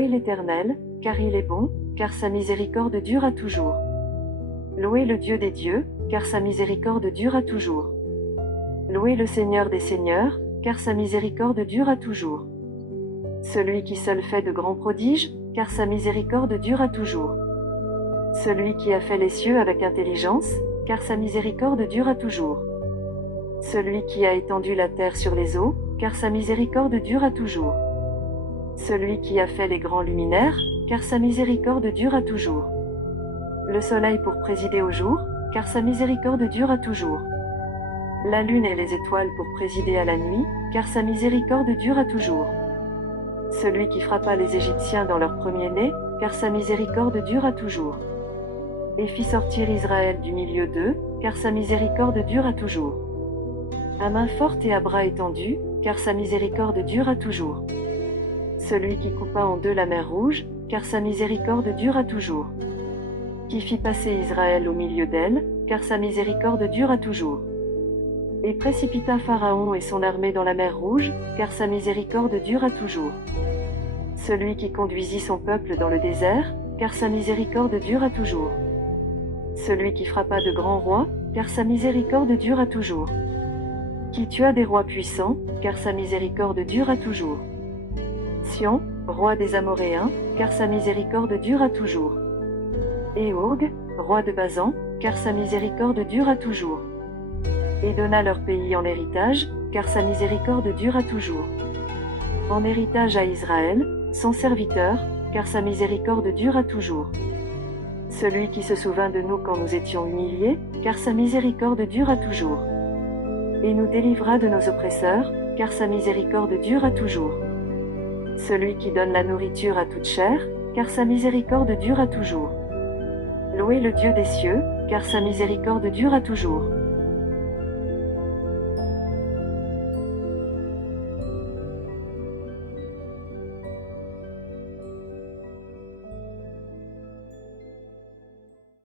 Louez l'Éternel, car il est bon, car sa miséricorde dure à toujours. Louez le Dieu des dieux, car sa miséricorde dure à toujours. Louez le Seigneur des seigneurs, car sa miséricorde dure à toujours. Celui qui seul fait de grands prodiges, car sa miséricorde dure à toujours. Celui qui a fait les cieux avec intelligence, car sa miséricorde dure à toujours. Celui qui a étendu la terre sur les eaux, car sa miséricorde dure à toujours. Celui qui a fait les grands luminaires, car sa miséricorde dure à toujours. Le soleil pour présider au jour, car sa miséricorde dure à toujours. La lune et les étoiles pour présider à la nuit, car sa miséricorde dure à toujours. Celui qui frappa les Égyptiens dans leur premier-né, car sa miséricorde dure à toujours. Et fit sortir Israël du milieu d'eux, car sa miséricorde dure à toujours. À main forte et à bras étendus, car sa miséricorde dure à toujours. Celui qui coupa en deux la mer Rouge, car sa miséricorde dure à toujours. Qui fit passer Israël au milieu d'elle, car sa miséricorde dure à toujours. Et précipita Pharaon et son armée dans la mer Rouge, car sa miséricorde dure à toujours. Celui qui conduisit son peuple dans le désert, car sa miséricorde dure à toujours. Celui qui frappa de grands rois, car sa miséricorde dure à toujours. Qui tua des rois puissants, car sa miséricorde dure à toujours. Sion, roi des Amoréens, car sa miséricorde dure à toujours. Et Ourg, roi de Basan, car sa miséricorde dure à toujours. Et donna leur pays en héritage, car sa miséricorde dure à toujours. En héritage à Israël, son serviteur, car sa miséricorde dure à toujours. Celui qui se souvint de nous quand nous étions humiliés, car sa miséricorde dure à toujours. Et nous délivra de nos oppresseurs, car sa miséricorde dure à toujours. Celui qui donne la nourriture à toute chair, car sa miséricorde dure à toujours. Louez le Dieu des cieux, car sa miséricorde dure à toujours.